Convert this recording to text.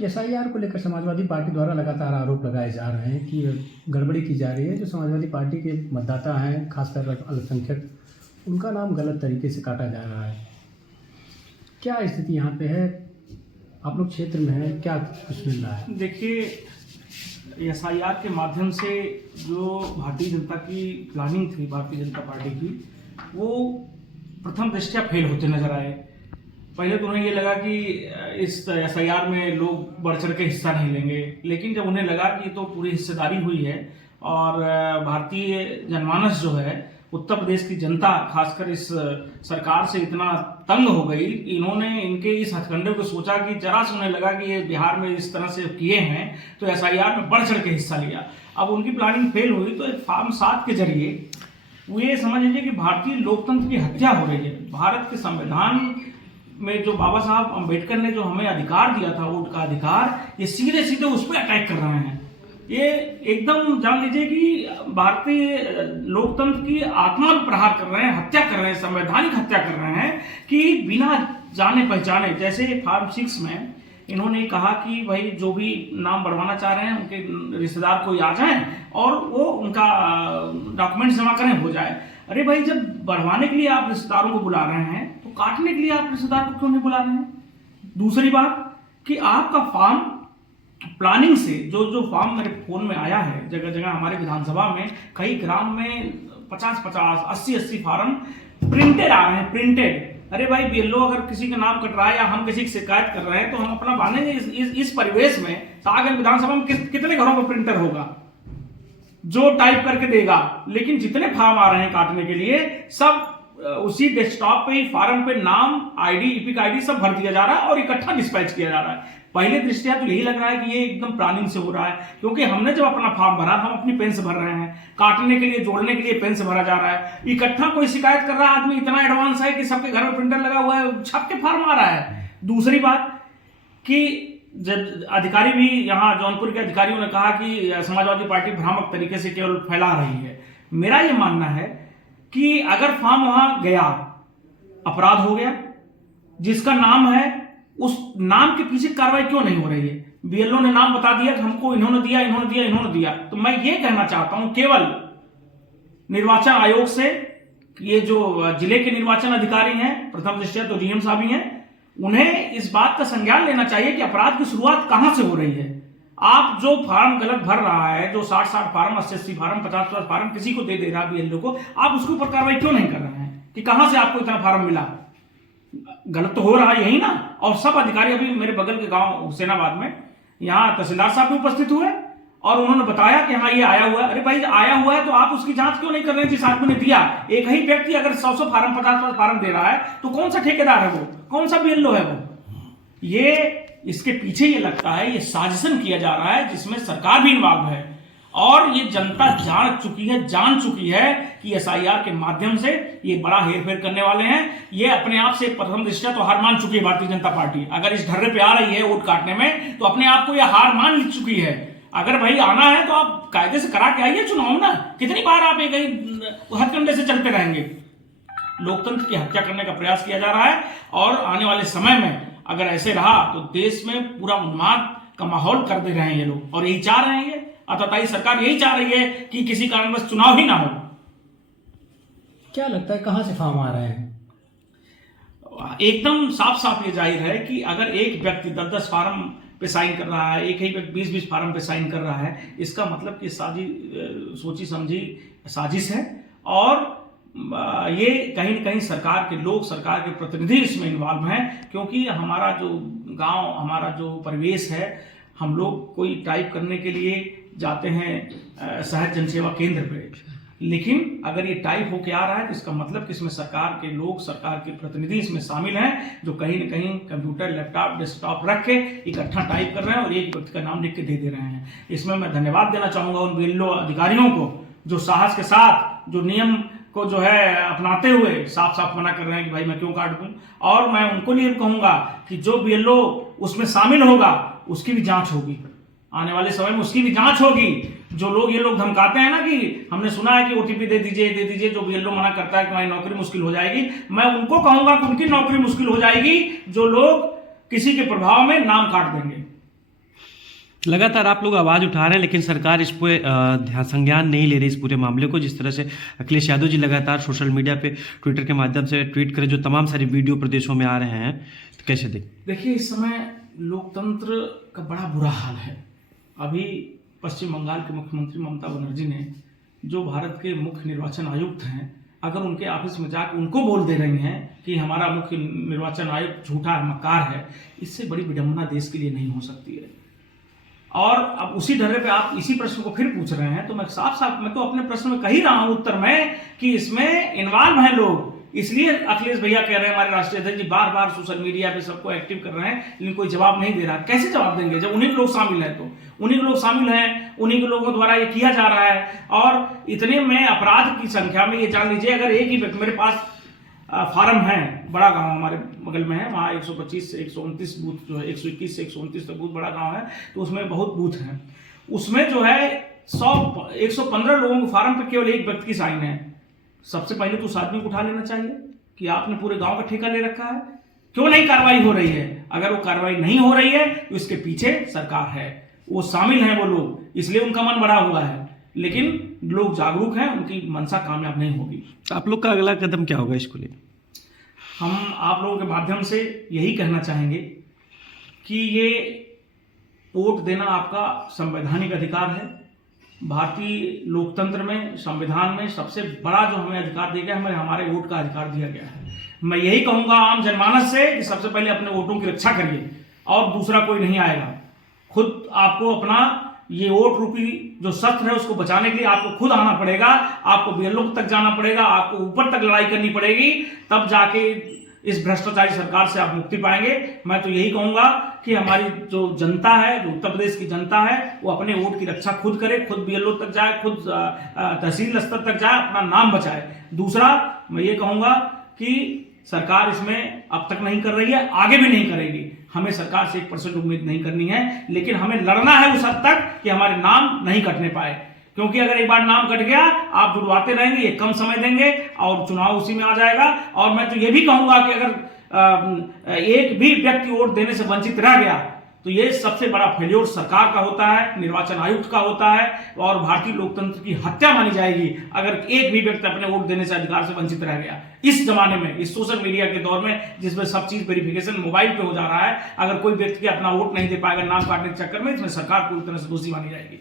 SIR को लेकर Samajwadi party द्वारा लगातार आरोप लगाए जा रहे हैं कि गड़बड़ी की जा रही है। जो समाजवादी पार्टी के मतदाता हैं, खासकर अल्पसंख्यक, उनका नाम गलत तरीके से काटा जा रहा है। क्या स्थिति यहाँ पे है? आप लोग क्षेत्र में हैं, क्या कुछ मिल रहा है? देखिए, एसआईआर के माध्यम से जो भारतीय जनता की प्लानिंग थी, भारतीय जनता पार्टी की, वो प्रथम दृष्टया फेल होते नजर आए। पहले तो उन्हें ये लगा कि इस एसआईआर में लोग बढ़ चढ़ के हिस्सा नहीं लेंगे, लेकिन जब उन्हें लगा कि तो पूरी हिस्सेदारी हुई है और भारतीय जनमानस जो है, उत्तर प्रदेश की जनता खासकर इस सरकार से इतना तंग हो गई, इन्होंने इनके इस हथकंडे को सोचा कि जरा से उन्हें लगा कि ये बिहार में इस तरह से किए हैं तो एसआईआर में बढ़ चढ़ के हिस्सा लिया। अब उनकी प्लानिंग फेल हुई तो एक फॉर्म 7 के जरिए वो ये समझ लीजिए कि भारतीय लोकतंत्र की हत्या हो रही है। भारत के संविधान में जो बाबा साहब अम्बेडकर ने जो हमें अधिकार दिया था, वोट का अधिकार, ये सीधे सीधे उस पर अटैक कर रहे हैं। ये एकदम जान लीजिए कि भारतीय लोकतंत्र की आत्मा पर प्रहार कर रहे हैं, हत्या कर रहे हैं, संवैधानिक हत्या कर रहे हैं कि बिना जाने पहचाने। जैसे फॉर्म 6 में इन्होंने कहा कि भाई जो भी नाम बढ़वाना चाह रहे हैं उनके रिश्तेदार कोई आ जाएं और वो उनका डॉक्यूमेंट जमा करें, हो जाए। अरे भाई, जब बढ़वाने के लिए आप रिश्तेदारों को बुला रहे हैं तो काटने के लिए आप रिश्तेदार को क्यों नहीं बुला रहे हैं? दूसरी बात कि आपका फॉर्म प्लानिंग से जो फॉर्म मेरे फोन में आया है, जगह जगह हमारे विधानसभा में कई ग्राम में 50-50, 80-80 फॉर्म प्रिंटेड आ रहे हैं, प्रिंटेड। अरे भाई, बीएलओ अगर किसी का नाम कट रहा है या हम किसी की शिकायत कर रहे हैं तो हम अपना मानेंगे इस परिवेश में। सागर विधानसभा में कितने घरों में प्रिंटर होगा जो टाइप करके देगा? लेकिन जितने फॉर्म आ रहे हैं काटने के लिए, सब उसी डेस्कटॉप पे ही फॉर्म पे नाम, आईडी, ईपिक आईडी सब भर दिया जा रहा है और इकट्ठा डिस्पैच किया जा रहा है। पहले दृष्टया तो यही लग रहा है कि ये एकदम प्लानिंग से हो रहा है, क्योंकि हमने जब अपना फॉर्म भरा, हम अपनी पेन से भर रहे हैं, काटने के लिए, जोड़ने के लिए पेन से भरा जा रहा है। इकट्ठा कोई शिकायत कर रहा है, आदमी इतना एडवांस है कि सबके घर में प्रिंटर लगा हुआ है, छप के फॉर्म आ रहा है। दूसरी बात कि जब अधिकारी भी, यहाँ जौनपुर के अधिकारियों ने कहा कि समाजवादी पार्टी भ्रामक तरीके से केवल फैला रही है। मेरा ये मानना है कि अगर फॉर्म वहां गया, अपराध हो गया, जिसका नाम है उस नाम के पीछे कार्रवाई क्यों नहीं हो रही है? बीएलओ ने नाम बता दिया कि हमको इन्होंने दिया, इन्होंने दिया, इन्होंने दिया। तो मैं ये कहना चाहता हूं केवल निर्वाचन आयोग से, ये जो जिले के निर्वाचन अधिकारी हैं, प्रथम दृष्टया तो डीएम साहब ही हैं, उन्हें इस बात का संज्ञान लेना चाहिए कि अपराध की शुरुआत कहां से हो रही है। आप जो फार्म गलत भर रहा है, जो 60-60 फार्म, 80-80 फार्म, 50-50 फार्म किसी को दे रहा है बीएलओ को, आप उसके ऊपर कार्रवाई क्यों नहीं कर रहे हैं कि कहां से आपको इतना फार्म मिला? गलत तो हो रहा है यही ना। और सब अधिकारी, अभी मेरे बगल के गांव हुसैनाबाद में यहाँ तहसीलदार साहब भी उपस्थित हुए और उन्होंने बताया कि हाँ ये आया हुआ है। अरे भाई, आया हुआ है तो आप उसकी जांच क्यों नहीं कर रहे हैं? जिस आदमी ने दिया, एक ही व्यक्ति अगर 100 फार्म, 50 फार्म दे रहा है तो कौन सा ठेकेदार है वो, कौन सा बीएलओ है वो? ये इसके पीछे ये लगता है ये साजिशन किया जा रहा है जिसमें सरकार भी इन्वॉल्व है और ये जनता जान चुकी है कि एसआईआर के माध्यम से ये बड़ा हेरफेर करने वाले हैं। ये अपने आप से प्रथम दृष्टया तो हार मान चुकी है भारतीय जनता पार्टी। अगर इस ढर्रे पे आ रही है वोट काटने में तो अपने आप को ये हार मान चुकी है। अगर भाई आना है तो आप कायदे से करा के आइए चुनाव ना। कितनी बार आप एक हथकंडे से चलते रहेंगे? लोकतंत्र की हत्या करने का प्रयास किया जा रहा है और आने वाले समय में अगर ऐसे रहा तो देश में पूरा उन्माद का माहौल कर दे रहे हैं ये लोग, और यही चाह रहे हैं। अतः सरकार यही चाह रही है कि किसी कारणवश चुनाव ही ना हो। क्या लगता है कहां से फॉर्म आ रहे हैं? एकदम साफ साफ ये जाहिर है कि अगर एक व्यक्ति 10-10 फार्म पे साइन कर रहा है, एक ही व्यक्ति 20-20 फार्म पे साइन कर रहा है, इसका मतलब कि सोची समझी साजिश है और ये कहीं न कहीं सरकार के लोग, सरकार के प्रतिनिधि इसमें इन्वॉल्व हैं। क्योंकि हमारा जो गांव, हमारा जो परिवेश है, हम लोग कोई टाइप करने के लिए जाते हैं सहज जनसेवा केंद्र पे, लेकिन अगर ये टाइप होके आ रहा है तो इसका मतलब कि इसमें सरकार के लोग, सरकार के प्रतिनिधि इसमें शामिल हैं, जो कहीं न कहीं कंप्यूटर, लैपटॉप, डेस्कटॉप रख के इकट्ठा टाइप कर रहे हैं और एक व्यक्ति का नाम लिख के दे रहे हैं। इसमें मैं धन्यवाद देना चाहूंगा उन बीएलओ अधिकारियों को जो साहस के साथ, जो नियम को जो है अपनाते हुए साफ साफ मना कर रहे हैं कि भाई मैं क्यों काट दूं। और मैं उनको लिए कहूंगा कि जो बीएलओ उसमें शामिल होगा उसकी भी जांच होगी, आने वाले समय में उसकी भी जांच होगी। जो लोग ये लोग धमकाते हैं ना कि हमने सुना है कि ओटीपी दे दीजिए, जो बीएलओ मना करता है कि हमारी नौकरी मुश्किल हो जाएगी, मैं उनको कहूंगा कि उनकी नौकरी मुश्किल हो जाएगी जो लोग किसी के प्रभाव में नाम काट देंगे। लगातार आप लोग आवाज़ उठा रहे हैं, लेकिन सरकार इस पे ध्यान संज्ञान नहीं ले रही इस पूरे मामले को। जिस तरह से अखिलेश यादव जी लगातार सोशल मीडिया पे ट्विटर के माध्यम से ट्वीट करें, जो तमाम सारी वीडियो प्रदेशों में आ रहे हैं, तो कैसे देखिए, इस समय लोकतंत्र का बड़ा बुरा हाल है। अभी पश्चिम बंगाल के मुख्यमंत्री ममता बनर्जी ने, जो भारत के मुख्य निर्वाचन आयुक्त हैं, अगर उनके ऑफिस में जाकर उनको बोल दे रही हैं कि हमारा मुख्य निर्वाचन आयुक्त झूठा है, मक्कार है, इससे बड़ी विडंबना देश के लिए नहीं हो सकती है। और अब उसी ढर्रे पे आप इसी प्रश्न को फिर पूछ रहे हैं, तो मैं साफ साफ मैं तो अपने प्रश्न में कह ही रहा हूं उत्तर में कि इसमें इन्वॉल्व हैं लोग। इसलिए अखिलेश भैया कह रहे हैं, हमारे राष्ट्रीय अध्यक्ष जी बार बार सोशल मीडिया पे सबको एक्टिव कर रहे हैं, लेकिन कोई जवाब नहीं दे रहा। कैसे जवाब देंगे जब उन्हीं के लोग शामिल हैं? तो उन्हीं के लोग शामिल हैं, उन्हीं के लोगों द्वारा ये किया जा रहा है। और इतने में अपराध की संख्या में ये जान लीजिए, अगर एक ही व्यक्ति, मेरे पास फार्म है, बड़ा गांव हमारे बगल में है, वहाँ 125 से 129 बूथ जो है, 121 से 129 तक बूथ, बड़ा गांव है, तो उसमें बहुत बूथ हैं। उसमें जो है 115 लोगों के फार्म पे केवल एक व्यक्ति की साइन है। सबसे पहले तो उस आदमी को उठा लेना चाहिए कि आपने पूरे गांव का ठेका ले रखा है, क्यों नहीं कार्रवाई हो रही है? अगर वो कार्रवाई नहीं हो रही है तो इसके पीछे सरकार है, वो शामिल हैं वो लोग, इसलिए उनका मन बढ़ा हुआ है। लेकिन लोग जागरूक हैं, उनकी मंशा कामयाब नहीं होगी। तो आप लोग का अगला कदम क्या होगा इसको लेकर? हम आप लोगों के माध्यम से यही कहना चाहेंगे कि ये वोट देना आपका संवैधानिक अधिकार है। भारतीय लोकतंत्र में, संविधान में सबसे बड़ा जो हमें अधिकार दिया गया, हमें हमारे वोट का अधिकार दिया गया है। मैं यही कहूंगा आम जनमानस से कि सबसे पहले अपने वोटों की रक्षा करिए, और दूसरा कोई नहीं आएगा। खुद आपको अपना ये वोट रूपी जो शस्त्र है उसको बचाने के लिए आपको खुद आना पड़ेगा, आपको बीएलओ तक जाना पड़ेगा, आपको ऊपर तक लड़ाई करनी पड़ेगी, तब जाके इस भ्रष्टाचारी सरकार से आप मुक्ति पाएंगे। मैं तो यही कहूंगा कि हमारी जो जनता है, जो उत्तर प्रदेश की जनता है, वो अपने वोट की रक्षा खुद करे, खुद बीएलओ तक जाए, खुद तहसील स्तर तक जाए, अपना नाम बचाए। दूसरा मैं ये कहूंगा कि सरकार इसमें अब तक नहीं कर रही है, आगे भी नहीं करेगी। हमें सरकार से 1% उम्मीद नहीं करनी है, लेकिन हमें लड़ना है उस हद तक कि हमारे नाम नहीं कटने पाए। क्योंकि अगर एक बार नाम कट गया, आप जुड़वाते रहेंगे, ये कम समय देंगे और चुनाव उसी में आ जाएगा। और मैं तो ये भी कहूंगा कि अगर एक भी व्यक्ति वोट देने से वंचित रह गया तो ये सबसे बड़ा फेल्योर सरकार का होता है, निर्वाचन आयुक्त का होता है, और भारतीय लोकतंत्र की हत्या मानी जाएगी अगर एक भी व्यक्ति अपने वोट देने से अधिकार से वंचित रह गया। इस जमाने में, इस सोशल मीडिया के दौर में, जिसमें सब चीज वेरिफिकेशन मोबाइल पे हो जा रहा है, अगर कोई व्यक्ति अपना वोट नहीं दे पाएगा नाम काटने के चक्कर में, इसमें सरकार पूरी तरह से दोषी मानी जाएगी।